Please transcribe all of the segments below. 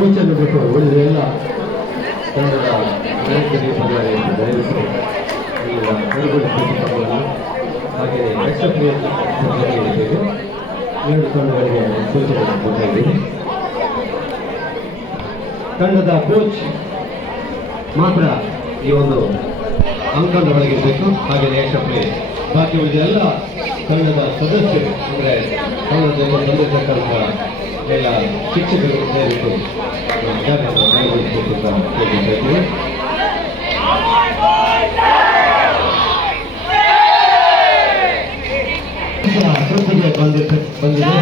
ಕೋಚನ್ನು ಬಿಟ್ಟು ಉಳಿದೆಲ್ಲ ತಂಡದ ನಾಯಕರಿಗೆ ಪರವಾಗಿ ದಯವಿಟ್ಟು ಹಾಗೆಯೇ ನೀಡಬೇಕು. 2 ತಂಡಗಳಿಗೆ ಸೂಚನೆ ಕೊಡ್ತಾ ಇದ್ದೀವಿ. ತಂಡದ ಕೋಚ್ ಮಾತ್ರ ಈ ಒಂದು ಅಂಕದ ಒಳಗಿರಬೇಕು. ಹಾಗೆಯೇ ಎಕ್ಸ್ಟ್ರಾ ಪ್ಲೇ ಬಾಕಿ ಉಳಿದ ಎಲ್ಲ ತಂಡದ ಸದಸ್ಯರು ಅಂದರೆ ತಂಡದಲ್ಲಿ ಬಂದಿರತಕ್ಕಂಥ ಎಲ್ಲ ಶಿಕ್ಷಕರು ದಯವಿಟ್ಟು ಜಾಗವನ್ನು ಕೈಗೊಳಿಸಬೇಕು ಅಂತ ಕೇಳ್ತಾ ಇದ್ದೀವಿ. ಪ್ರತಿಗೆ ಬಂದಿದೆ.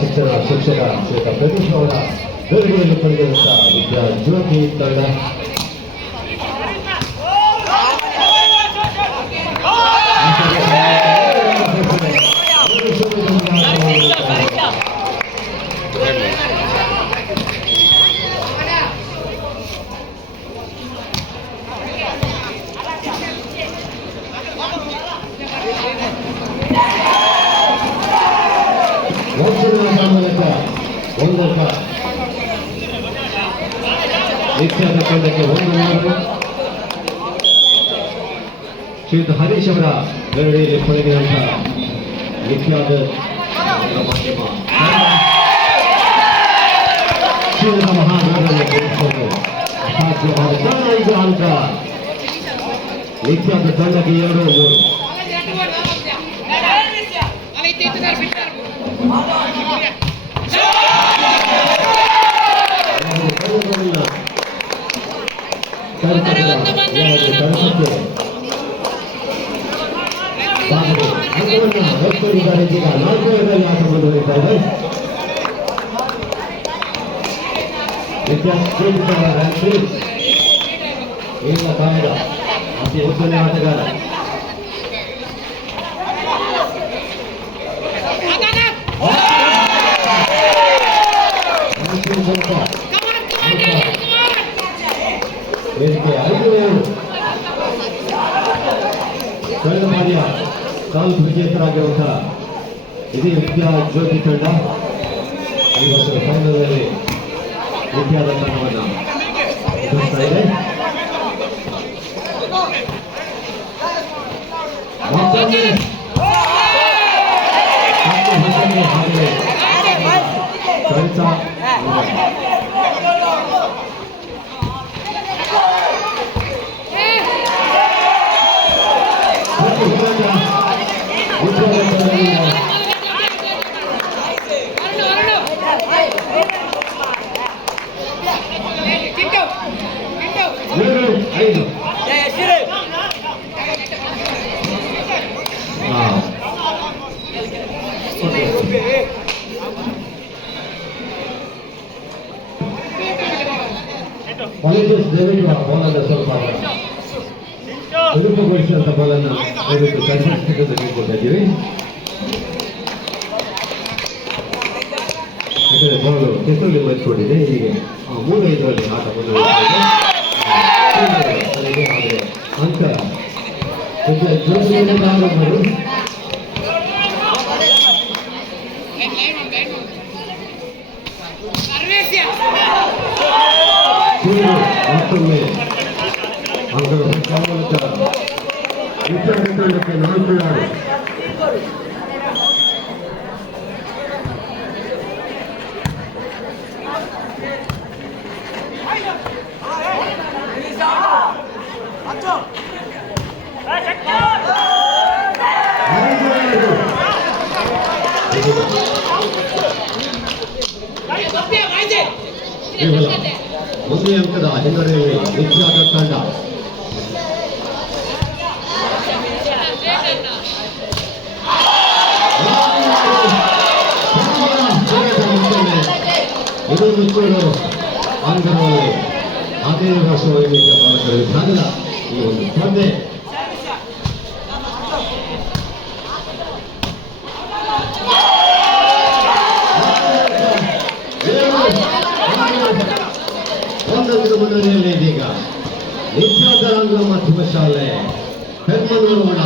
ಶಿಕ್ಷಣ ಶಿಕ್ಷಕ ಶ್ರೀ ಪ್ರದೀಪ್ ಅವರ ಬೇರೆಯಲ್ಲಿ ಪಡೆದಿರುವಂಥ ವಿದ್ಯಾ ಜ್ಯೋತಿ ತಂಡ ವಿಖ್ಯಾತ ತಂಡಕ್ಕೆ 1 ಮಾರ್ಕ್. ಶ್ರೀಯುತ ಹರೀಶ್ ಅವರ ಗರಡಿಯಲ್ಲಿ ಪಡೆದಿರುವಂತಹ ವಿಖ್ಯಾತ ಮಾಧ್ಯಮ ಶ್ರೀಯುತ ಮಹಾನಗರದಲ್ಲಿ ಗೆಲ್ಲಿಸಲು ಸಾಧ್ಯವಾದ 5 ಅಂಕ. ವಿಖ್ಯಾತ ತಂಡಕ್ಕೆ 2-3. ಅತಿ ಉತ್ತಮ ಆಟಗಾರ. ವೇದಿಕೆ 5-2 ಕಳೆದ ಬಾರಿಯ ಕಾಲು ವಿಜೇತರಾಗಿರುವಂತಹ ಇದೇ ವಿದ್ಯಾ ಜ್ಯೋತಿ ತಂಡ ಈ ವರ್ಷದ ಫೈನಲ್ನಲ್ಲಿ ವಿದ್ಯಾದ ತಂಡವನ್ನು ಎದುರಿಸ್ತಾ ಇದೆ. ಬಾಲನ್ನು ಸ್ವಲ್ಪ ವಿರೂಪಗೊಳಿಸಿದಂಥ ಬಾಲನ್ನು ದಯವಿಟ್ಟು ಕನ್ಸಿಸ್ಟೆಂಟ್ ತೆಗೆದುಕೊಳ್ತಾ ಇದ್ದೀವಿ. ಯಾಕಂದರೆ ಬಾಲು ಕೆಸರಲ್ಲಿ ಮರೆಸಿಕೊಂಡಿದೆ. ಹೀಗೆ 3-5ರಲ್ಲಿ ಆಟ ಮುಂದುವರಿಸಿದೆ. ಆದರೆ ಅಂಕ ಮತ್ತೊಮ್ಮೆ ಅಂಕಗಳ ಮೂಲಕ ವಿಚಾರ ತಂಡಕ್ಕೆ 4-6. ಕೇವಲ 1 ಅಂಕದ ಹಿನ್ನಡೆಯಲ್ಲಿ ವಿಖ್ಯಾತ ತಂಡ ಇದೊಂದು ಚೂರು ಅಂಗದಲ್ಲಿ ಅದೇ ರಾಷ್ಟ್ರವೈವಿಧ್ಯ ಭಾರತದಲ್ಲಿ ಸಾಗದ ಈ ಒಂದು ಸ್ಪರ್ಧೆ ಒಂದೊಂದು ಮುನ್ನಡೆಯಲ್ಲಿ ಇದೀಗ ನಿತ್ಯಾದರಾಂಗ ಮಾಧ್ಯಮ ಶಾಲೆ ಬೆಂಗಳೂರು ಮಠ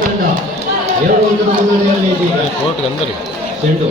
ತಂಡ 2-1 ಮುನ್ನಡೆಯಲ್ಲಿ ಇದೀಗ ಚೆಂಡು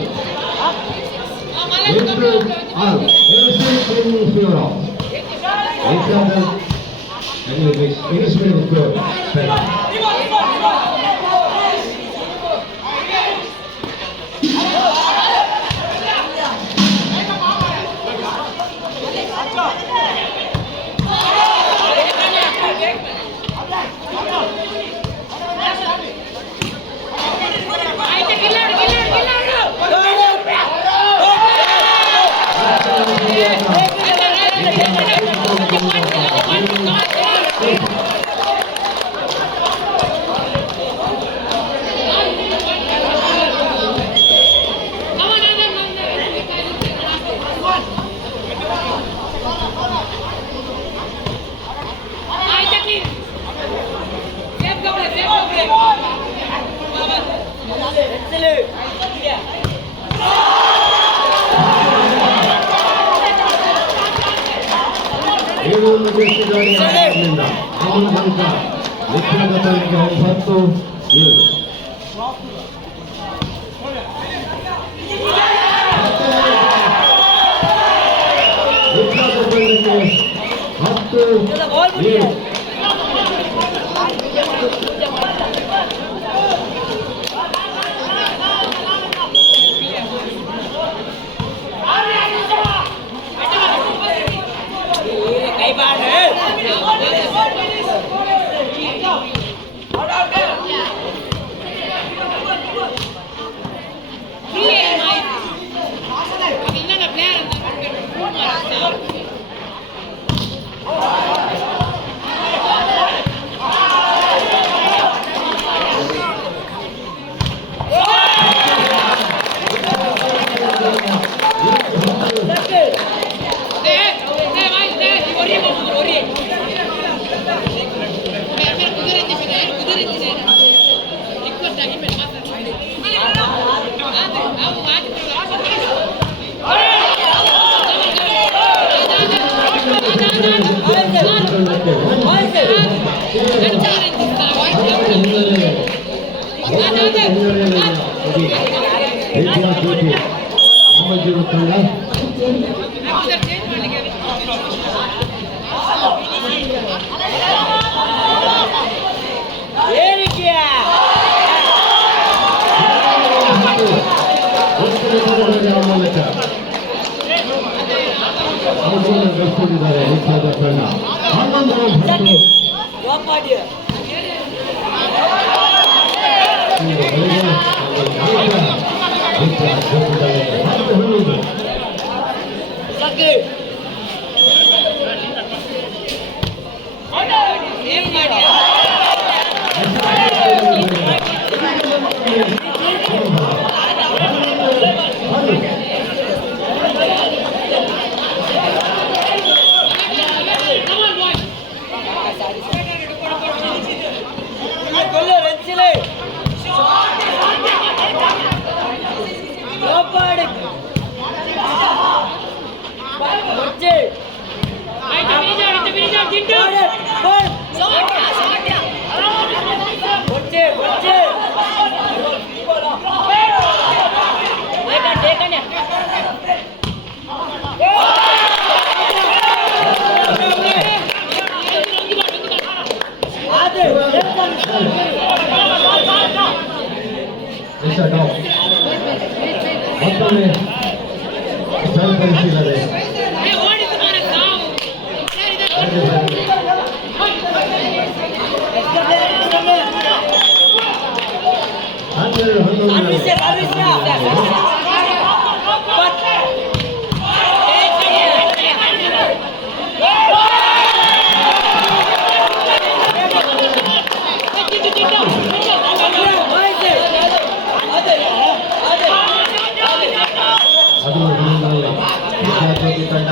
ತಂಡ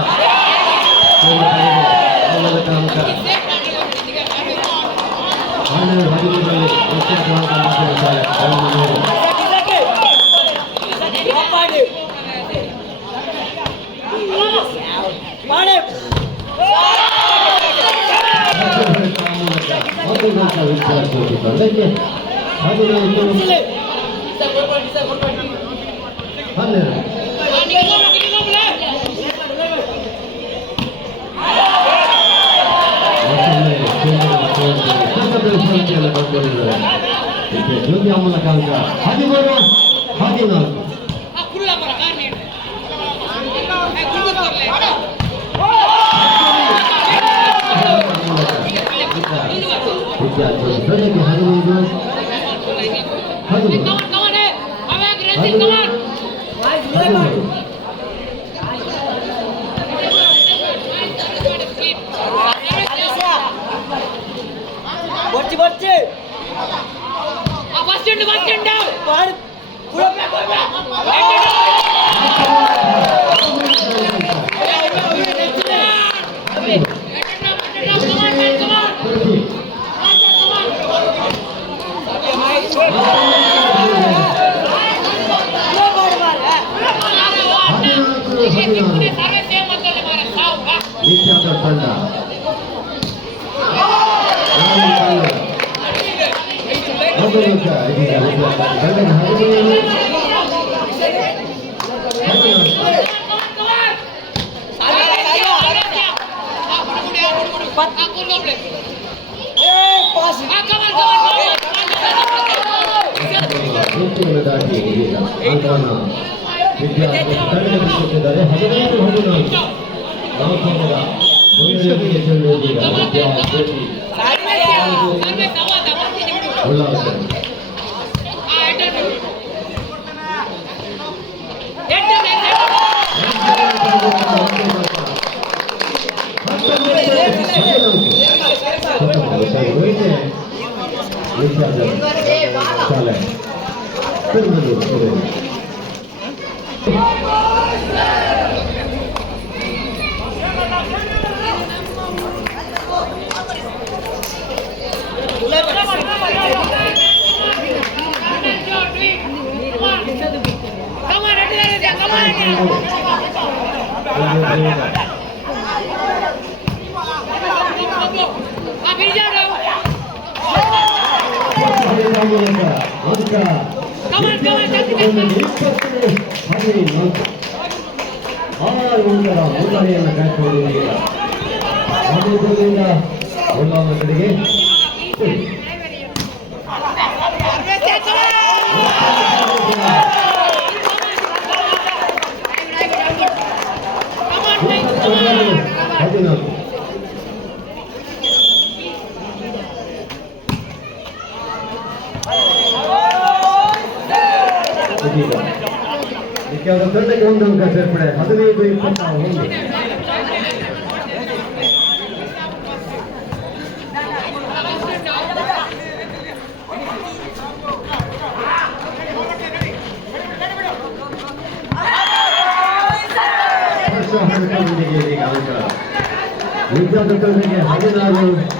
ಮೂಲಕ ಅಂಕ 12-13ರಲ್ಲಿ ವಿದ್ಯಾರ್ಥಿ ತಂಡಕ್ಕೆ 15-12 ಜ್ಯೋತಿ ಮೂಲಕ ಅಂಕ 13-14 ವಿದ್ಯಾರ್ಥಿ ತಂಡಕ್ಕೆ 15-13 ನಿತ್ಯಾದ ತಂಡ ದಾಟಿ ಅಂಕವನ್ನು ವಿದ್ಯಾರ್ಥಿ ತಂಡಕ್ಕೆ 15-14 ನಾಲ್ಕರ ಮುಂದಿನ ಚೆಂಡಿಗೆ ವಿದ್ಯಾರ್ಥಿ ಉಲ್ಲಾಸ ಮುನ್ನಡೆಯನ್ನು ಕಾಯ್ದುಕೊಂಡಿದ್ದೀರ ಉಲ್ಲಾಸ ಕಡೆಗೆ ತಂಡಕ್ಕೆ ಒಂದು ಅಂಕ ಸೇರ್ಪಡೆ 15-21 ವಿದ್ಯಾರ್ಥಿಗಳಿಗೆ 15-14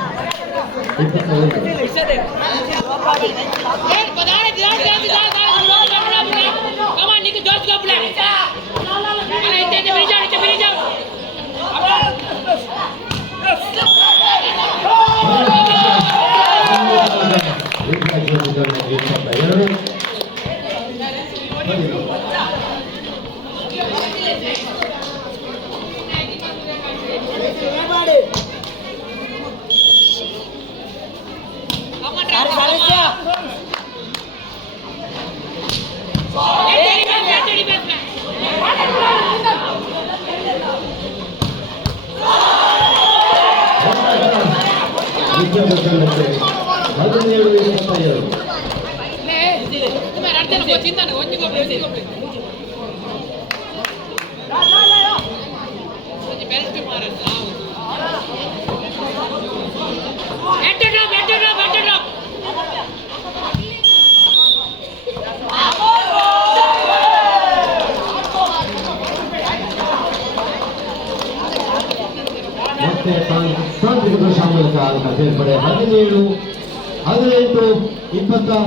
ಮತ್ತೆ ತಾಂತ್ರಿಕ ದೋಷ ಮೂಲಕ ಅಂಕ ಸೇರ್ಪಡೆ 17, 18, 20.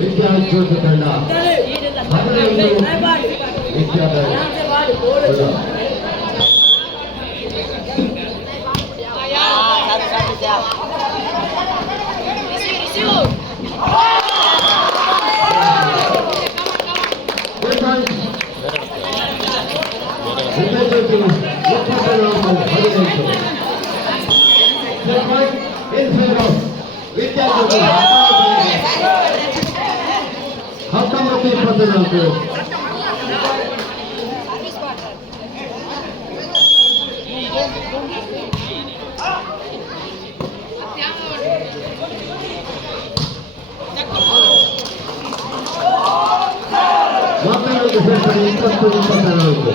ವಿದ್ಯಾಜ್ಯೋತಿ ತಂಡ 11 ವಿದ್ಯಾಧರ ವಿದ್ಯಾರ್ಥಿ 19-24. ಮಕ್ಕಳಿಗೆ ಸೇರ್ಪಡೆ 20-24.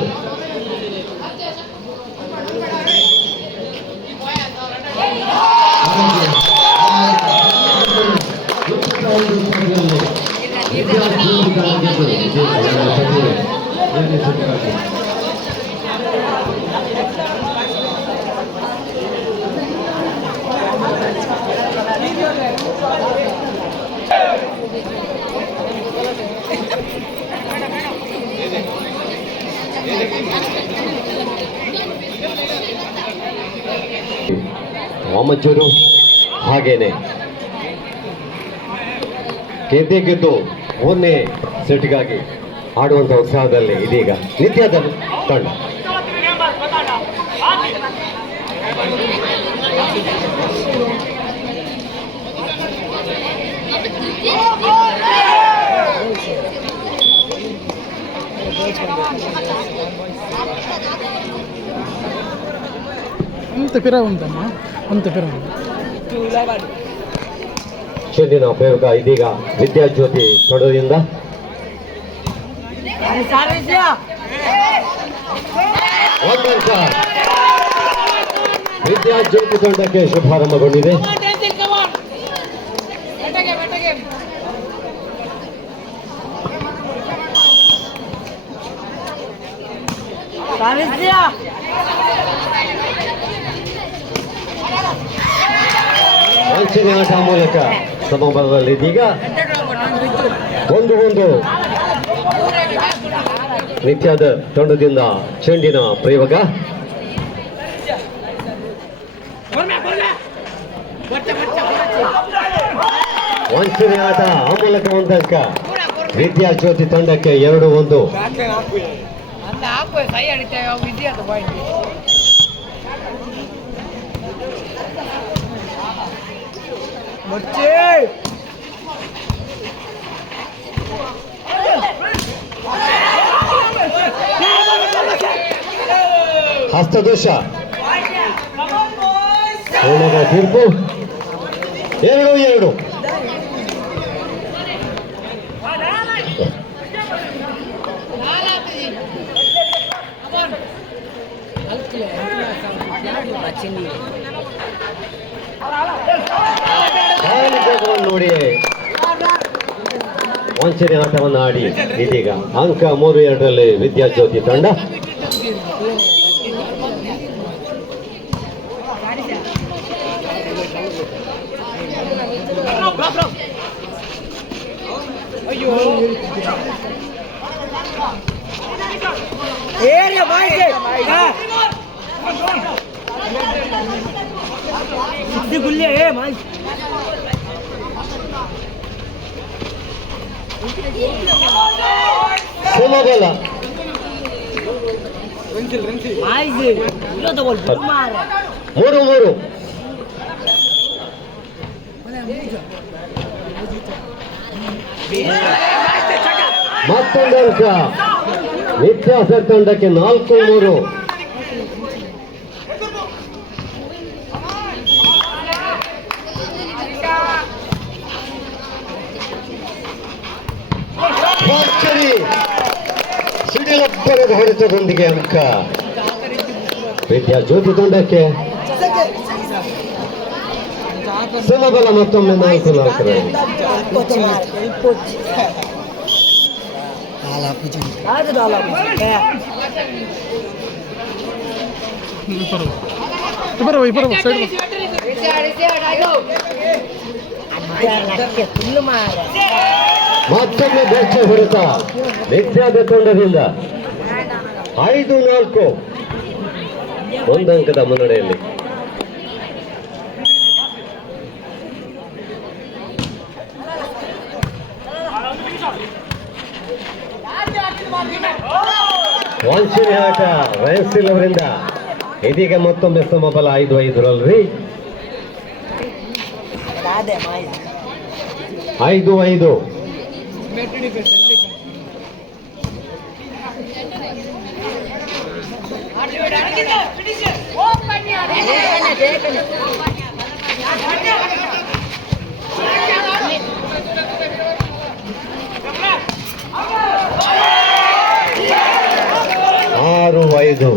ವಾಮಚೂರು ಹಾಗೇನೆ ಗೆದ್ದು 3ನೇ ಸೆಟ್ಗಾಗಿ ಆಡುವಂಥ ಉತ್ಸಾಹದಲ್ಲಿ ಇದೀಗ ನಿತ್ಯದ ತಂಡ. ಚೆಂಡಿನ ಉಪಯೋಗ ಇದೀಗ ವಿದ್ಯಾಜ್ಯೋತಿ ತೊಡದಿಂದ ವಿದ್ಯಾಜ್ಯೋತಿ ತಂಡಕ್ಕೆ ಶುಭಾರಂಭಗೊಂಡಿದೆ. ವಂಚನೆ ಆಟ ಮೂಲಕ ಸಮಬಲದಲ್ಲಿ ಇದೀಗ 1-1 ನಿತ್ಯದ ತಂಡದಿಂದ ಚೆಂಡಿನ ಪ್ರಯೋಗ. ವಂಚನೆ ಆಟ ಆ ಮೂಲಕ 1 ಅಂಕ ವಿದ್ಯಾಜ್ಯೋತಿ ತಂಡಕ್ಕೆ 2-1. ಹಸ್ತದೋಷ ತೀರ್ಪು 2-2. ನೋಡಿ ವಂಚನೆ ಆಟವನ್ನು ಆಡಿ ಇದೀಗ ಅಂಕ 3-2 ವಿದ್ಯಾಜ್ಯೋತಿ ತಂಡ. ಸಮಬಲ 3-3. ಮತ್ತೊಂದು ಅಂಕ ನಿತ್ಯಾಸ ತಂಡಕ್ಕೆ 4-3. ಸಿಡಿಲಪ್ಪರದ ಹೊಡೆತದೊಂದಿಗೆ ಅಂಕ ವಿದ್ಯಾ ಜ್ಯೋತಿ ತಂಡಕ್ಕೆ ಸಮಬಲ ಮತ್ತೊಮ್ಮೆ 4-4 ರನ್. ಮತ್ತೊಮ್ಮೆ ಬೆಚ್ಚ ಹೊಡೆತ ನಿತ್ಯಾದ ತಂಡದಿಂದ 5-4 1 ಅಂಕದ ಮುನ್ನಡೆಯಲ್ಲಿ. ವಂಚನೆ ಆಟ ರಯಸಿಲ್ ಅವರಿಂದ ಇದೀಗ ಮತ್ತೊಮ್ಮೆ ಸಮಬಲ 5-5 ಅಲ್ರಿ. 5-5. ಆರು 5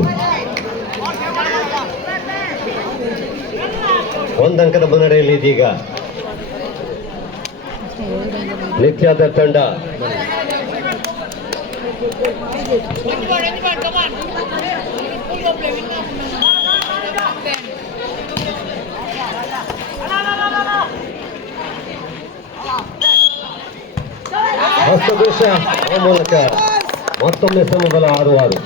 1 ಅಂಕದ ಮುನ್ನಡೆಯಲ್ಲಿ ಇದೀಗ ನಿತ್ಯಾದ ತಂಡ. ಹಸ್ತದೃಶ ಆ ಮೂಲಕ ಮತ್ತೊಮ್ಮೆ ಸಮಬಲ 6-6.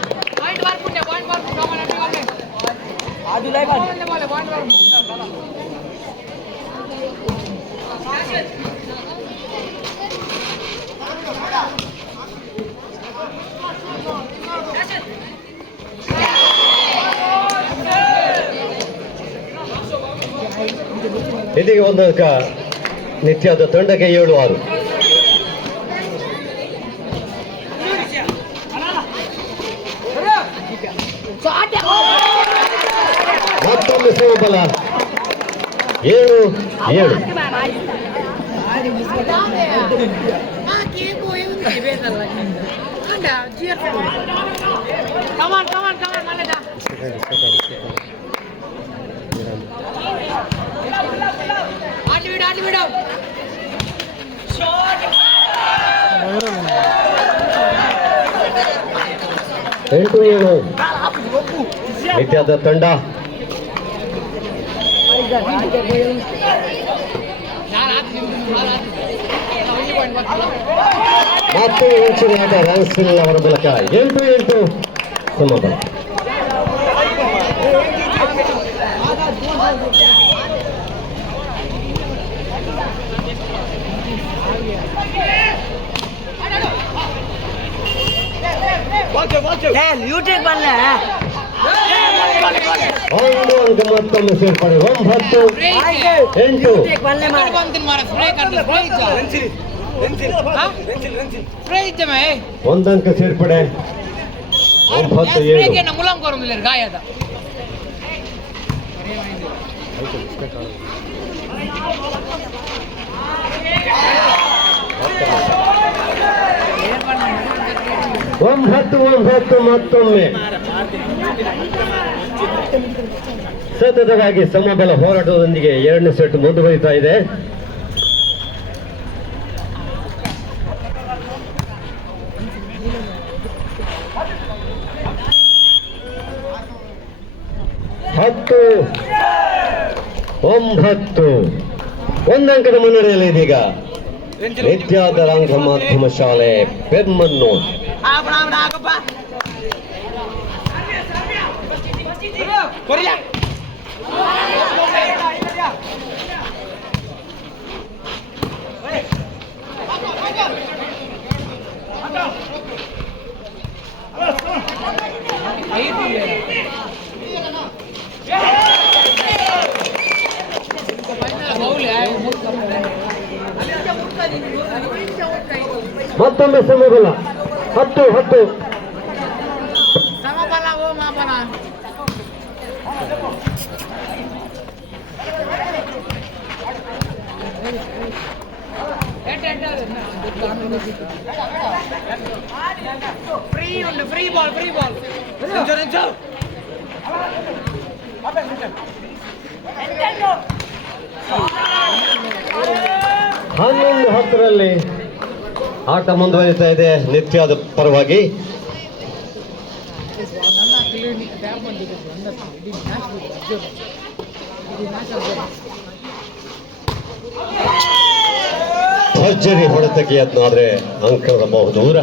ಇದೀಗ 1 ಅಂಕ ನಿತ್ಯದ ತಂಡಕ್ಕೆ 7-6. ಮತ್ತೊಮ್ಮೆ ಸಮಬಲ 7-7. ಎಂಟು ಏಳು ನಿತ್ಯದ ತಂಡ. ಮತ್ತು ವಂಚನೆ ಆಟ ರನ್ಸಿಲ್ ಅವರ ಮೂಲಕ 8-8 ಸಮಬಲ. ಒಂದು ಅಂಕ ಮತ್ತೊಮ್ಮೆ ಸೇರ್ಪಡೆ 9-8. ಒಂದು ಅಂಕ ಸೇರ್ಪಡೆ 9-7. ಗಾಯದ ಒಂಬತ್ತು ಮತ್ತೊಮ್ಮೆ ಸತತವಾಗಿ ಸಮಬಲ ಹೋರಾಟದೊಂದಿಗೆ 2ನೇ ಸೆಟ್ ಮುಂದುವರಿತಾ ಇದೆ. ಹತ್ತು 9 1 ಅಂಕದ ಮುನ್ನಡೆಯಲ್ಲಿ ಇದೀಗ ನಿತ್ಯಾದ ರಂಗ ಮಾಧ್ಯಮ ಶಾಲೆ ಪೆಮ್ಮನ್ನೂರು. ಮತ್ತೊಮ್ಮೆ ಸಮಬಲ 10-10. ಸಮಬಲ ಓ ಮಾಬಲ. ఫ్రీ బాల్ 11-10 ಆಟ ಮುಂದುವರಿತಾ ಇದೆ ನಿತ್ಯದ ಪರವಾಗಿ. ಭರ್ಜರಿ ಹೊಡೆತಕ್ಕೆ ಯತ್ನ ಆದರೆ ಅಂಕ ಬಹು ದೂರ.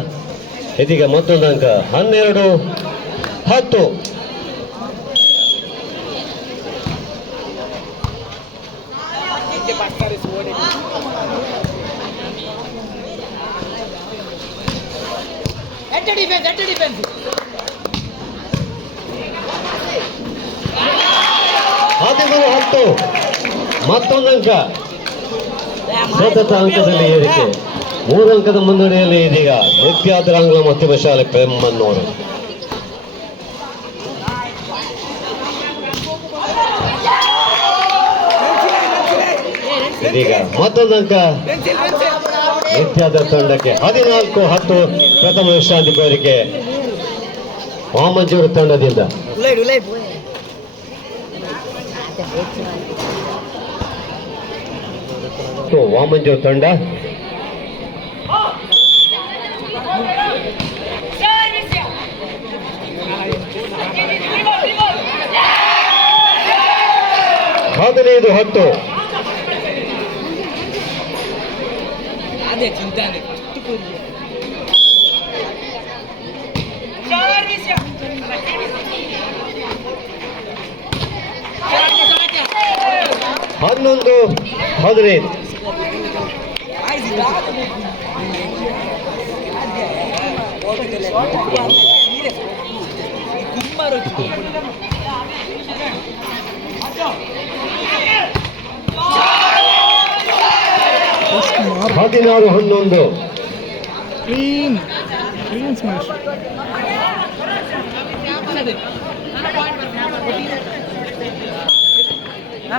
ಇದೀಗ ಮತ್ತೊಂದು ಅಂಕ 12-10. ಮತ್ತೊಂದು ಅಂಕ. ಸತತ ಅಂಕದಲ್ಲಿ ಏರಿಕೆ. 3 ಅಂಕದ ಮುನ್ನಡೆಯಲ್ಲಿ ಇದೀಗ ನಿತ್ಯಾದ್ರ ಆಂಗ್ಲ ಮಧ್ಯಮ ಶಾಲೆ ಪೆಮ್ಮನ್ನೂರು. ಇದೀಗ ಮತ್ತೊಂದು ಅಂಕ ನಿತ್ಯಾದ್ರ ತಂಡಕ್ಕೆ. 14-10 ಪ್ರಥಮ ವಿಶ್ರಾಂತಿ ಕೋರಿಕೆ ವಾಮಂಜೂರು ತಂಡದಿಂದ. ವಾಮಂಜೂರು ತಂಡ ಹದಿನೈದು 10. ಹನ್ನೊಂದು 15. ಹದಿನಾರು 11. Clean smash.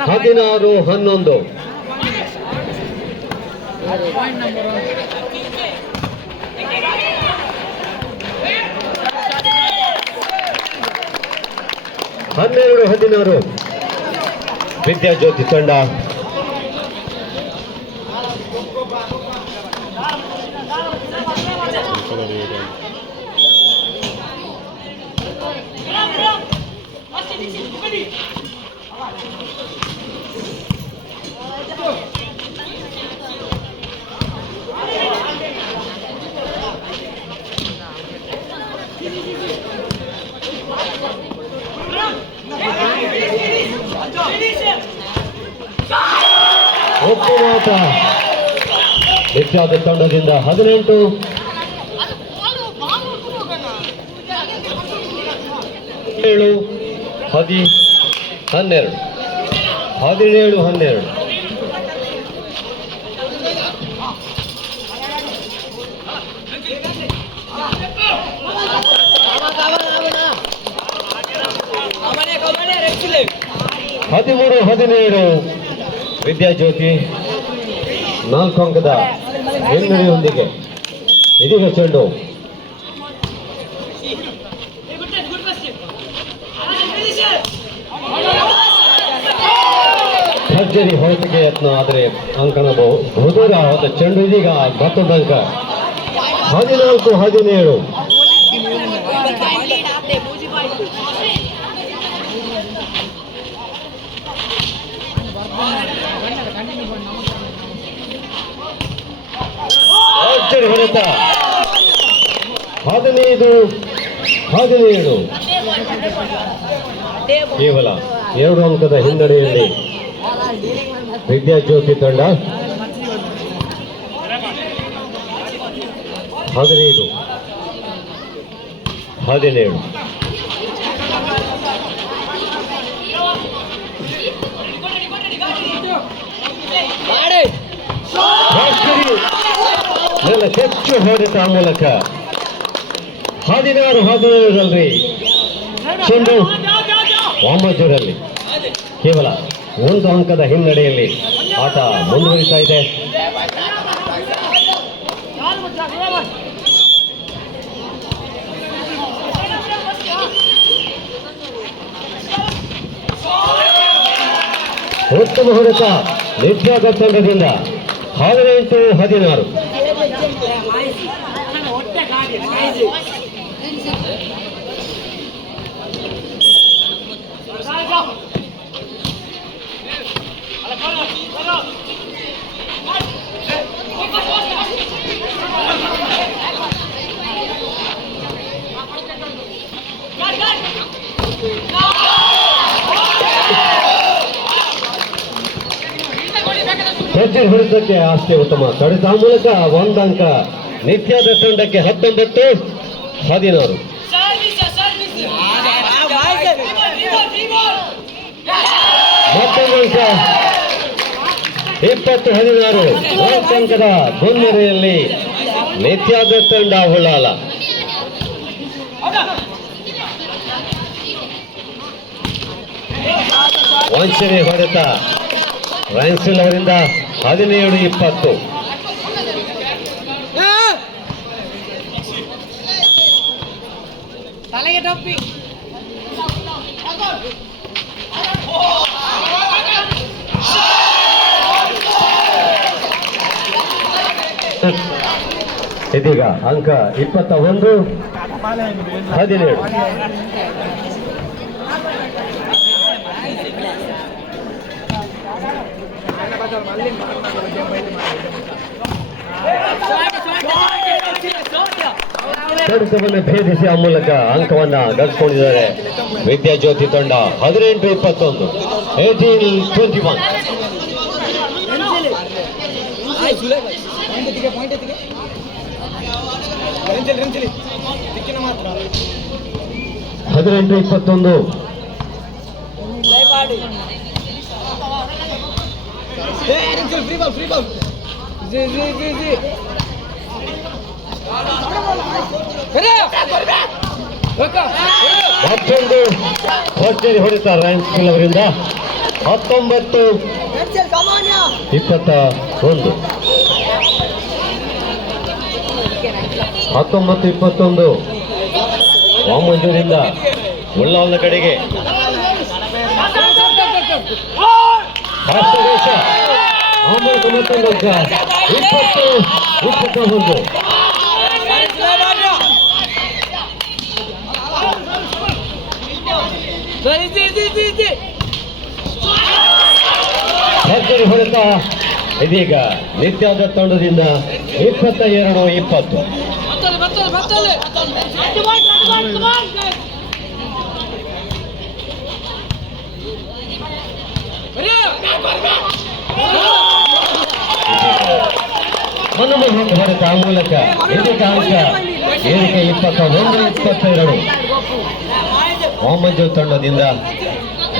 16-11. Point number 1. 12-16 Vidyajyoti ತಂಡ. ಒಪ್ಪುಮಾಟ ನಿತ್ಯಾದ ತಂಡದಿಂದ 18 17 12 17-12. ಹದಿಮೂರು 17 ವಿದ್ಯಾಜ್ಯೋತಿ 4 ಅಂಕದ ಹಿನ್ನಡೆಯೊಂದಿಗೆ. ಇದೀಗ ಚೆಂಡು ಭರ್ಜರಿ ಹೊರಟಿಗೆ ಯತ್ನ ಆದರೆ ಅಂಕಣ ಬಹುದೂರ ಹೋದ ಚೆಂಡು. ಇದೀಗ ಮತ್ತೊಂದು ಅಂಕ 14-17. ಭರ್ಜರಿ ಹೊಡೆತ 15-17. ಕೇವಲ 2 ಅಂಕದ ಹಿನ್ನಡೆಯಲ್ಲಿ ವಿದ್ಯಾಜ್ಯೋತಿ ತಂಡ. 15-17. ಹೆಚ್ಚು ಹೊಡೆತ ಮೂಲಕ 16-17ರಲ್ಲಿ ಚೆಂಡು ವಾಮಜೂರಲ್ಲಿ. ಕೇವಲ 1 ಅಂಕದ ಹಿನ್ನಡೆಯಲ್ಲಿ ಆಟ ಮುಂದುವರಿತಾ ಇದೆ. ಉತ್ತಮ ಹೊಡೆತ ನಿತ್ಯಾದ ತಂಡದಿಂದ 18-16. ಸಜ್ಜರ್ ಹೊಡೆತಕ್ಕೆ ಆಸ್ತಿ ಉತ್ತಮ ತಡೆದ ಮೂಲಕ 1 ಅಂಕ ನಿತ್ಯದ ತಂಡಕ್ಕೆ 19-16. ಮತ್ತೊಂದು ಅಂಕ 20-16. 4 ಅಂಕದ ಮುನ್ನಡೆಯಲ್ಲಿ ನಿತ್ಯದ ತಂಡ ಉಳ್ಳಾಲ. ವಂಚನೆ ಹೊಡೆತ ರೈನ್ಸಿಲ್ ಅವರಿಂದ 17-20. ತಲೆಗೆ ಟೊಪ್ಪಿ ಇದೀಗ ಅಂಕ 21-17. ಕಡಿತವನ್ನು ಭೇದಿಸಿ ಆ ಮೂಲಕ ಅಂಕವನ್ನ ಗಳಿಸಿಕೊಂಡಿದ್ದಾರೆ ವಿದ್ಯಾಜ್ಯೋತಿ ತಂಡ. 18-21. 18-21. ಹದಿನೆಂಟು 21. ಮತ್ತೊಂದು ಭರ್ಜರಿ ಹೊಡೆತ ರೈನ್ಸಿಲ್ ಅವರಿಂದ 19-21. 19-21. ವಾಮಂಜೂರಿಂದ ಉಳ್ಳಾಲದ ಕಡೆಗೆ ರಾಷ್ಟ್ರದೇಶ ಆಮೂಲಕ ಮತ್ತೊಂದು ಅಂಕ 20-21. ಭರ್ಜರಿ ಹೊಡೆತ ಇದೀಗ ನಿತ್ಯದ ತಂಡದಿಂದ 22-20. ಮನಮೋಹನ್ ಹೊಡೆತ ಆ ಮೂಲಕ ಇದೀಗ ಅಂಕ ಏರಿಕೆ 21-22. ವಾಮಂಜು ತಂಡದಿಂದ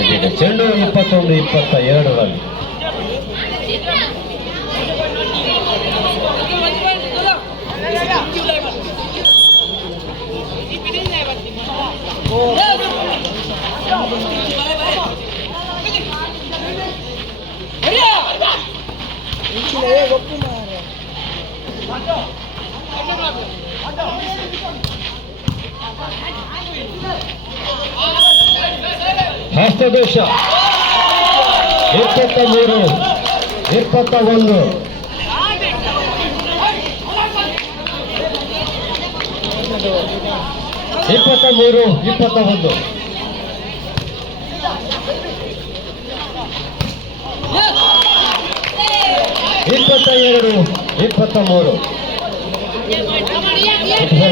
ಇದೀಗ ಚೆಂಡು 21-22ರಲ್ಲಿ. ಹಸ್ತದೋಷ 23-21. 23-21.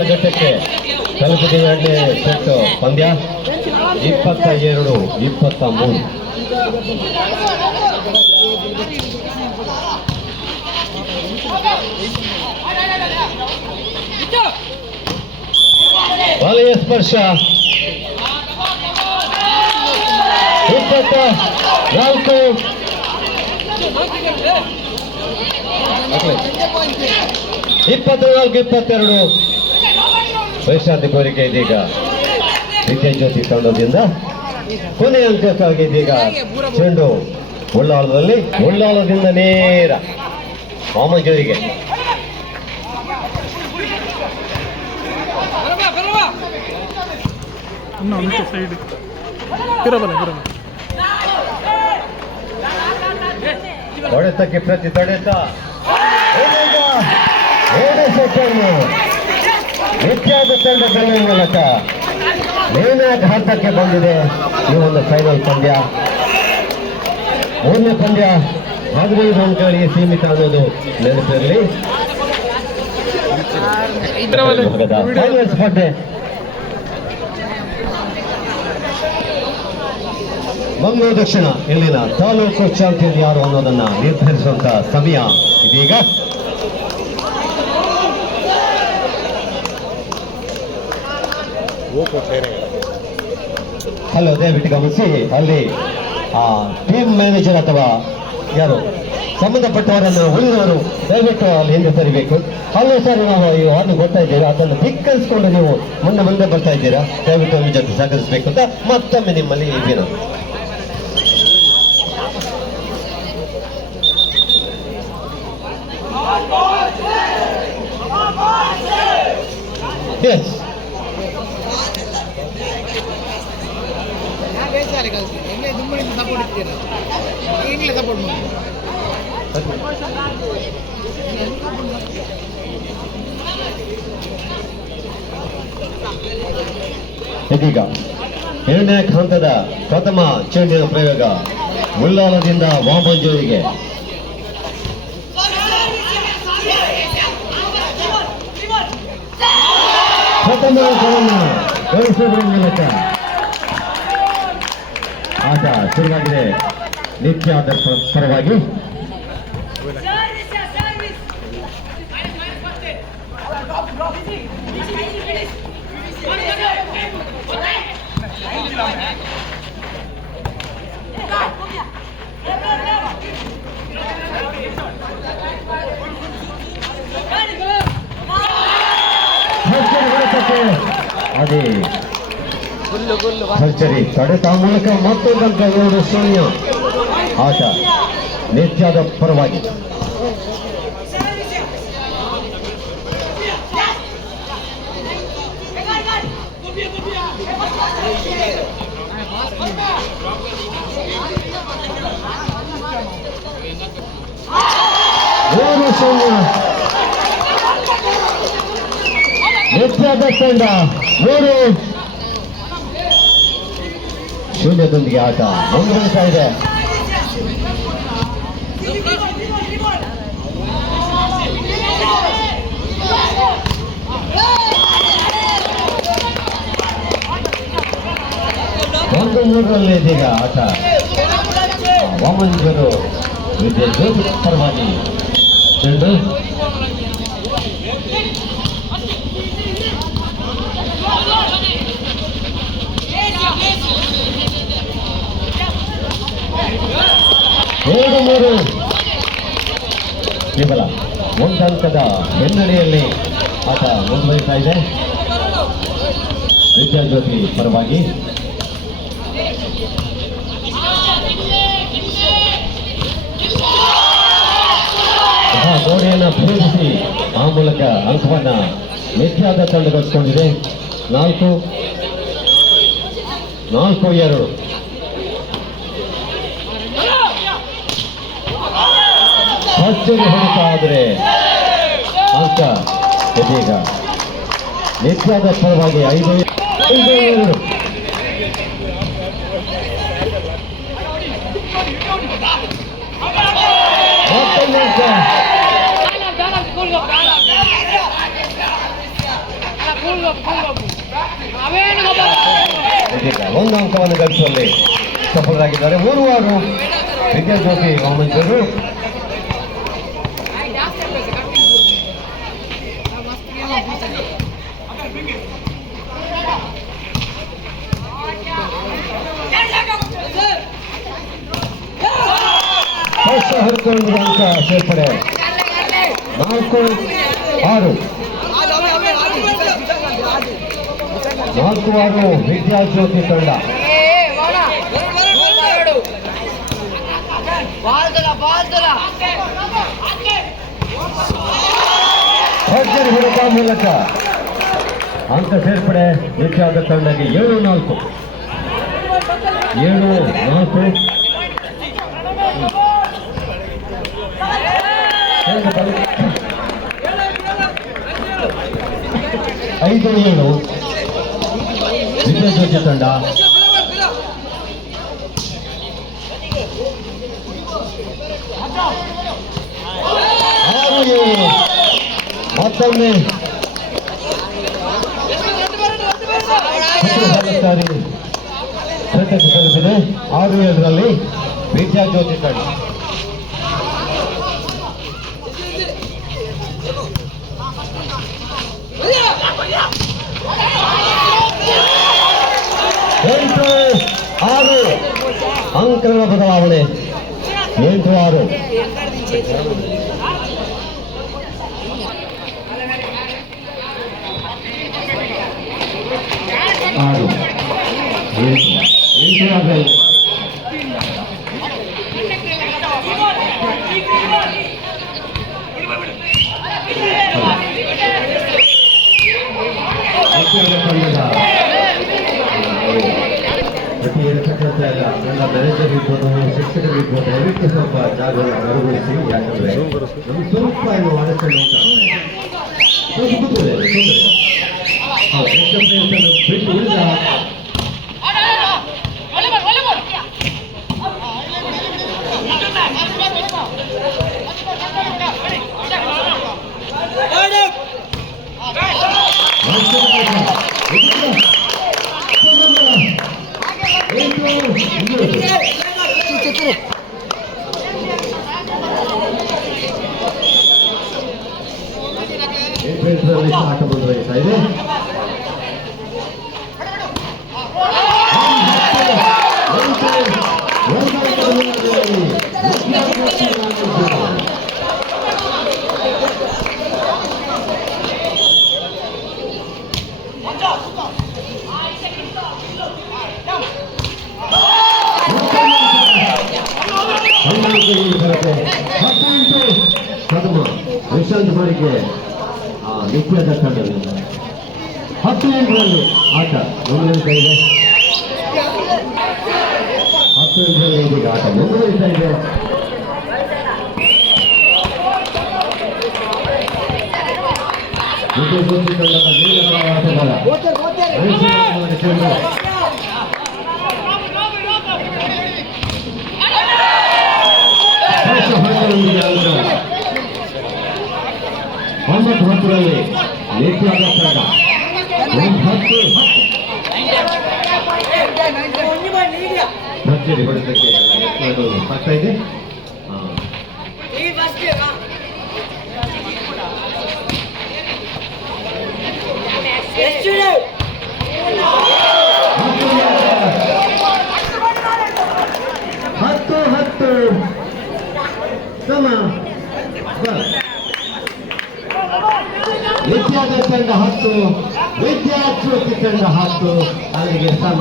ಘಟ್ಟಕ್ಕೆ ತಲುಪಿದ ಎರಡನೇ ಸೆಟ್ ಪಂದ್ಯ 22-23. ವಲಯ ಸ್ಪರ್ಶ 24-22. ವೈಶಾಂತಿ ಕೋರಿಕೆ ಇದೀಗ ವಿದ್ಯಾಜ್ಯೋತಿ ತಂಡದಿಂದ ಕೊನೆಯ ಅಂಕಕ್ಕಾಗಿ ಇದೀಗ ಚೆಂಡು ಉಳ್ಳಾಲದಿಂದ ನೇರ ವಾಮಂಜೂರಿಗೆ. ಸೈಡ್ ಹೊಡೆತಕ್ಕೆ ಪ್ರತಿ ತಡೆತ ಇದೀಗ 7 ಸೆಕೆಂಡ್ ನಿತ್ಯಾದ ತಂಡ ಗೆಲ್ಲುವ ಮೂಲಕ ನಿರ್ಣಾಯಕ ಹಂತಕ್ಕೆ ಬಂದಿದೆ ಈ ಒಂದು ಫೈನಲ್ ಪಂದ್ಯ. ಮೂರನೇ ಪಂದ್ಯ 15 ಅಂಕಗಳಿಗೆ ಸೀಮಿತ ಅನ್ನೋದು ನೆನಪಿರಲಿ. ಫೈನಲ್ ಸ್ಪರ್ಧೆ ಮಂಗಳೂರು ದಕ್ಷಿಣ ಇಲ್ಲಿನ ತಾಲೂಕು ಚಾಂಪಿಯನ್ ಯಾರು ಅನ್ನೋದನ್ನ ನಿರ್ಧರಿಸುವಂತ ಸಮಯ ಇದೀಗ. ಹಲೋ, ದಯವಿಟ್ಟು ಗಮನಿಸಿ, ಅಲ್ಲಿ ಟೀಮ್ ಮ್ಯಾನೇಜರ್ ಅಥವಾ ಯಾರು ಸಂಬಂಧಪಟ್ಟವರನ್ನು ಉಳಿದವರು ದಯವಿಟ್ಟು ಅಲ್ಲಿ ಹಿಂದೆ ಸರಿಬೇಕು. ಹಲೋ ಸರ್, ನಾವು ಈ ವಾರ್ಡ್ ಗೊತ್ತಾ ಇದ್ದೇವೆ, ಅದನ್ನು ಧಿಕ್ಕರಿಸಿಕೊಂಡು ನೀವು ಮುಂದೆ ಬರ್ತಾ ಇದ್ದೀರಾ, ದಯವಿಟ್ಟು ನಿಮ್ಮ ಜೊತೆ ಸಹಕರಿಸಬೇಕು ಅಂತ ಮತ್ತೊಮ್ಮೆ ನಿಮ್ಮಲ್ಲಿ ವಿನಂತಿ. ಎಸ್ ಇದೀಗ 2ನೇ ಹಂತದ ಪ್ರಥಮ ಚೆಂಡಿನ ಪ್ರಯೋಗ ಉಲ್ಲಾಲದಿಂದ ವಾಮಂಜೂರಿಗೆ. ಪ್ರಥಮ ಅಂಕವನ್ನು ಗಳಿಸುವುದರ ಮೂಲಕ ಆಟ ಶುರುವಾಗಿದೆ ನಿತ್ಯಾದ ಪರವಾಗಿ. ಅದೇ ಸರ್ಜರಿ ತಡೆತ ಮೂಲಕ ಮತ್ತೊಂದಂಕ 7-0 ಆಟ ನಿತ್ಯದ ಪರವಾಗಿ. ನಿತ್ಯದ ತಂಡ 3-0 ಆಟ ಮುಂದುವರಿತಾ ಇದೆ. ಒಂದು 3ರಲ್ಲಿ ಇದೀಗ ಆಟ ವಾಮಂಜೂರು ವಿದ್ಯಾಜ್ಯೋತಿ ಪರವಾಗಿ ಚೆಂಡು. ಮೂರು ಕೇವಲ 1 ಅಂಕದ ಹಿನ್ನಡೆಯಲ್ಲಿ ಆಟ ಮುಂದುವರಿತಾ ಇದೆ ವಿದ್ಯಾಜ್ಯೋತಿ ಪರವಾಗಿ. ಗೋಡೆಯನ್ನು ಭೇದಿಸಿ ಆ ಮೂಲಕ ಅಂಕವನ್ನ ನಿತ್ಯಾದ ತಂಡ ಗಳಿಸಿಕೊಂಡಿದೆ. 4-2 ಅಚ್ಚರಿ ಹೊರತಾ ಆದರೆ ಅಂಕ ಇದೀಗ ನಿತ್ಯಾದ ಪರವಾಗಿ 5-2. ಮತ್ತೊಂದು ಅಂಕ ಒಂದು ಅಂಕವನ್ನು ಗಳಿಸುವಲ್ಲಿ ಸಫಲರಾಗಿದ್ದಾರೆ 3-6 ವಿದ್ಯಾಜ್ಯೋತಿ ವಾಮಂಜೂರು. ಅಂಕ ಸೇರ್ಪಡೆ 4-6 ವಿದ್ಯಾಜ್ಯೋತಿ ತಂಡ. ಸರ್ಜರಿ ಹೊಡೆತ ಮೂಲಕ ಅಂಕ ಸೇರ್ಪಡೆ ನಿತ್ಯಾದ ತಂಡಕ್ಕೆ 7-4. 5-7 ವಿದ್ಯಾಜ್ಯೋತಿ ತಂಡ 6-7 ಮತ್ತೊಮ್ಮೆ ಸಾರಿ ಪ್ರಯತ್ನಕ್ಕೆ ತಲುಪಿದೆ 6-7 ವಿದ್ಯಾಜ್ಯೋತಿ ತಂಡ. ಎಂಟು 6 ಅಂಕಗಳ ಬದಲಾವಣೆ 8-6. ನನ್ನ ಮ್ಯಾನೇಜರ್ ಇರ್ಬೋದು, ಶಿಕ್ಷಕರಿರ್ಬೋದು, ದಯವಿಟ್ಟು ಸ್ವಲ್ಪ ಜಾಗವನ್ನು ಅನುಭವಿಸಿ. ಯಾಕಂದ್ರೆ ನಮ್ಗೆ ಸ್ವಲ್ಪ ಏನು ಅಡಚಣೆ ತೊಂದರೆ ಬಿಟ್ಟು ಉಳಿದ ಆಟ ಮುಂದುವರಿತಾ ಇದೆ. ವಿಶ್ರಾಂತಿ ಮಾಡಿಕೆ ನಿತ್ಯದ ತಂಡದಿಂದ 10-8 ಆಟ ಮುಂದುವರಿತಾ ಇದೆ. 10-8 ಇದೀಗ ಆಟ ಮುಂದುವರಿತಾ ಇದೆ. ವಿದ್ಯಾಜ್ಯೋತಿ ತಂಡದ ನೀಲ ಆಟಗಾರ ಒಂಬತ್ತು 10ರಲ್ಲಿ ನೇತ್ಯಾದ ತಂಡ 10 ಭರ್ಜರಿ ಹೊಡೆತಕ್ಕೆ ಆಗ್ತಾ ಇದೆ. ಹತ್ತು ಸಮ ವಿದ್ಯಾದ ತಂಡ 10, ವಿದ್ಯಾಜ್ಯೋತಿ ತಂಡ 10, ಅಲ್ಲಿಗೆ ಸಮ.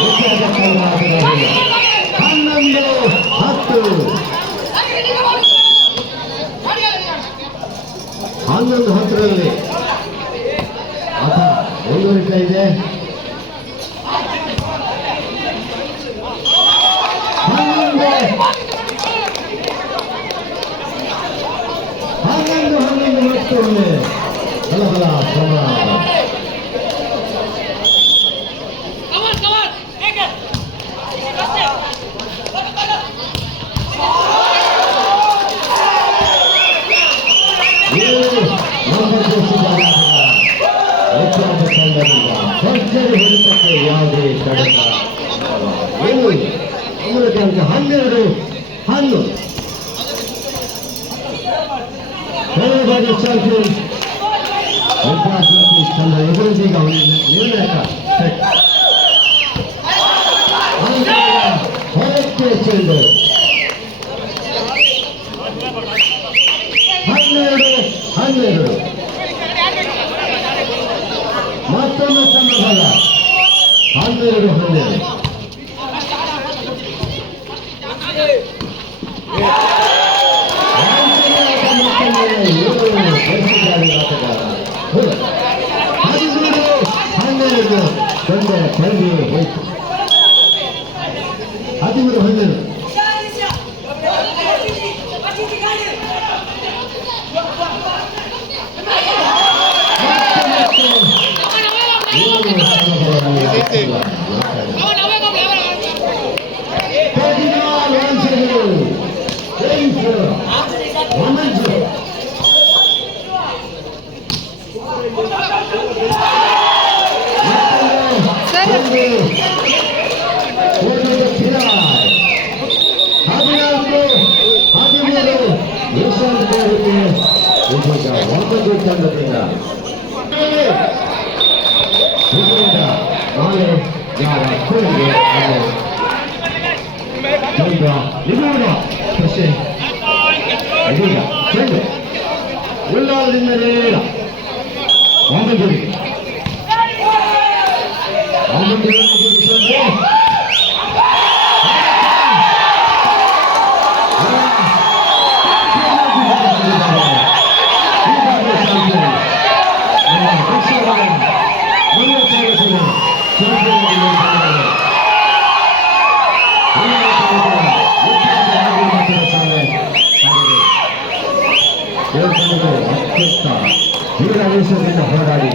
ವಿದ್ಯಾದ ತಂಡ 11-10ರಲ್ಲಿ ಆಟ ಮುಂದುವರಿತಾ ಇದೆ. 11 ಮತ್ತೊಮ್ಮೆ ಬಲಬಲ ಶ್ರಮ. ಭರ್ಜರಿ ಹೊಡೆತಕ್ಕೆ ಯಾವುದೇ ತಡೆತ ಏನು ಮೂಲಕ 12-11 ಬಾರಿ ಚಾಂಪಿಯನ್ ವಿದ್ಯಾಜ್ಯೋತಿ ತಂಡ ಎದುರಿದೀಗ ನಿರ್ಣಾಯಕ ಸೆಟ್. ಹೊರಕ್ಕೆ ಚೆಂಡು 12-12 ಮತ್ತೊಂದು ಸಮಬಲ 12-12. ಆಟಗಾರ ತಂದೆ ತಂದೆ ಹೋಯಿತು 13-11 ಉಳ್ಳಾಲದಿಂದ ನೇರ ಒಂಬಂಜುರಿ ಅತ್ಯಂತ ವೀರಾವೇಶದಿಂದ ಹೋರಾಡಿ